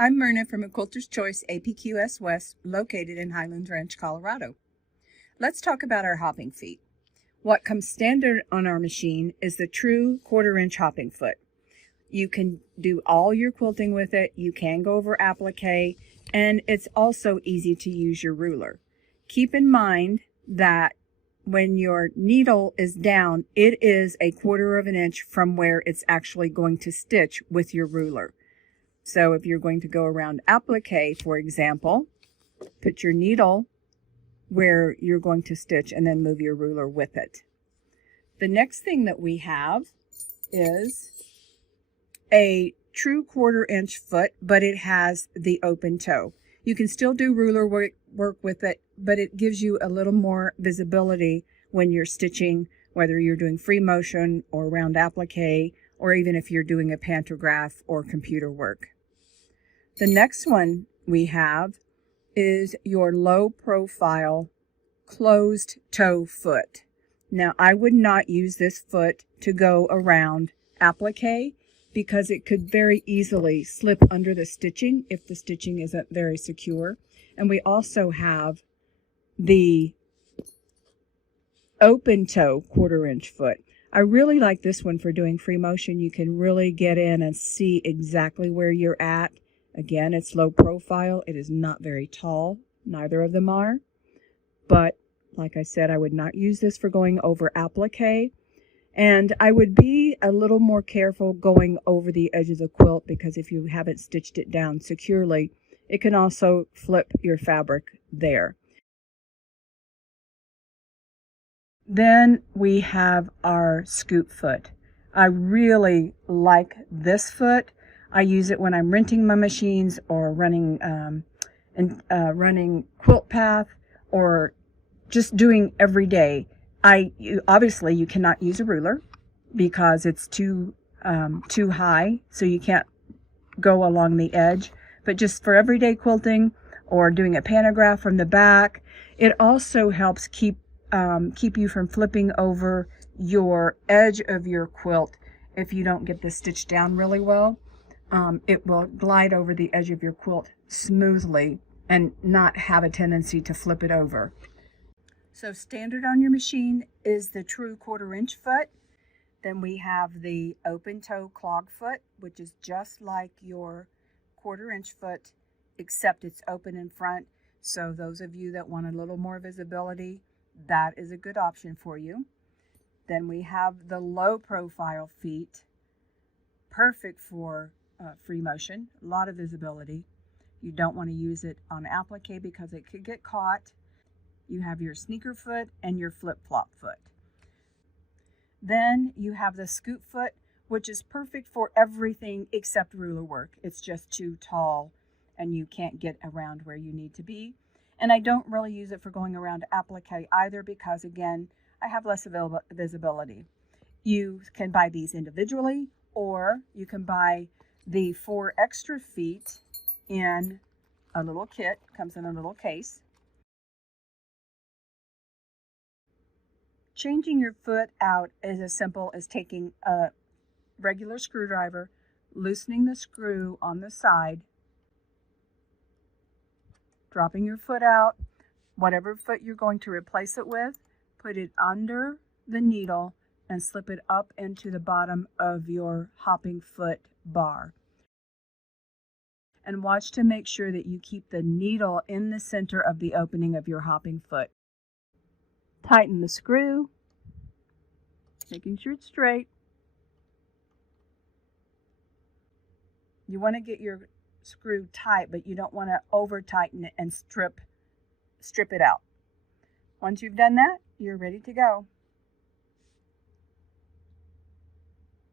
I'm Myrna from A Quilter's Choice APQS West, located in Highlands Ranch, Colorado. Let's talk about our hopping feet. What comes standard on our machine is the true 1/4-inch hopping foot. You can do all your quilting with it, you can go over applique, and it's also easy to use your ruler. Keep in mind that when your needle is down, it is 1/4 of an inch from where it's actually going to stitch with your ruler. So if you're going to go around applique, for example, put your needle where you're going to stitch and then move your ruler with it. The next thing that we have is a true 1/4-inch foot, but it has the open toe. You can still do ruler work with it, but it gives you a little more visibility when you're stitching, whether you're doing free motion or round applique, or even if you're doing a pantograph or computer work. The next one we have is your low profile closed toe foot. Now, I would not use this foot to go around applique because it could very easily slip under the stitching if the stitching isn't very secure. And we also have the open toe 1/4-inch foot. I really like this one for doing free motion. You can really get in and see exactly where you're at. Again, it's low profile. It is not very tall. Neither of them are. But like I said, I would not use this for going over applique. And I would be a little more careful going over the edge of the quilt because if you haven't stitched it down securely, it can also flip your fabric there. Then we have our scoop foot. I really like this foot. I use it when I'm renting my machines or running quilt path or just doing every day. Obviously you cannot use a ruler because it's too high, so you can't go along the edge. But just for everyday quilting or doing a pantograph from the back, it also helps keep you from flipping over your edge of your quilt if you don't get this stitched down really well. It will glide over the edge of your quilt smoothly and not have a tendency to flip it over. So standard on your machine is the true 1/4-inch foot. Then we have the open toe clog foot, which is just like your 1/4-inch foot, except it's open in front. So those of you that want a little more visibility, that is a good option for you. Then we have the low profile feet, perfect for free motion, a lot of visibility. You don't want to use it on applique because it could get caught. You have your sneaker foot and your flip-flop foot. Then you have the scoop foot, which is perfect for everything except ruler work. It's just too tall and you can't get around where you need to be. And I don't really use it for going around applique either because, again, I have less visibility. You can buy these individually, or you can buy the 4 extra feet in a little kit. Comes in a little case. Changing your foot out is as simple as taking a regular screwdriver, loosening the screw on the side, dropping your foot out, whatever foot you're going to replace it with, put it under the needle and slip it up into the bottom of your hopping foot bar. And watch to make sure that you keep the needle in the center of the opening of your hopping foot. Tighten the screw, making sure it's straight. You want to get your screw tight, but you don't want to over tighten it and strip it out. Once you've done that, you're ready to go.